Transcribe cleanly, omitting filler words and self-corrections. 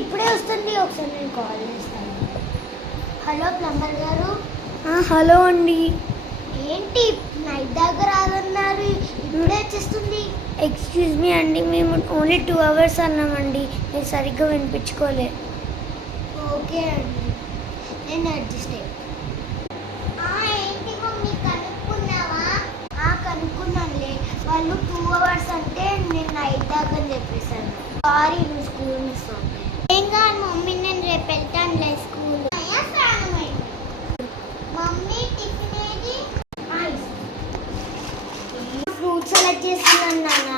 ఇప్పుడే వస్తుంది, ఒకసారి నేను కాల్ చేస్తాను. హలో ప్లంబర్ గారు. హలో అండి. ఏంటి నైట్ దాకా రాదన్నారు, ఇప్పుడే వచ్చేస్తుంది? ఎక్స్క్యూజ్ మీ అండి, మేము ఓన్లీ 2 hours అన్నామండి, మీరు సరిగ్గా వినిపించుకోలే. ఓకే అండి, నేను అడ్జస్ట్ అయ్యి. ఏంటి మమ్మీ కనుక్కున్నావా? కనుక్కున్నానులే. వాళ్ళు 2 hours అంటే నేను నైట్ దాకా అని చెప్పేశాను. సారీ, నువ్వు స్కూల్ మిస్ అవుతాయి. ఏం కాదు మమ్మీ, నేను రేపు వెళ్తానులే స్కూల్. మమ్మీ టిఫిన్ ఏది? ఫ్రూట్ సెలెక్ట్ చేస్తున్నాను నాన్న.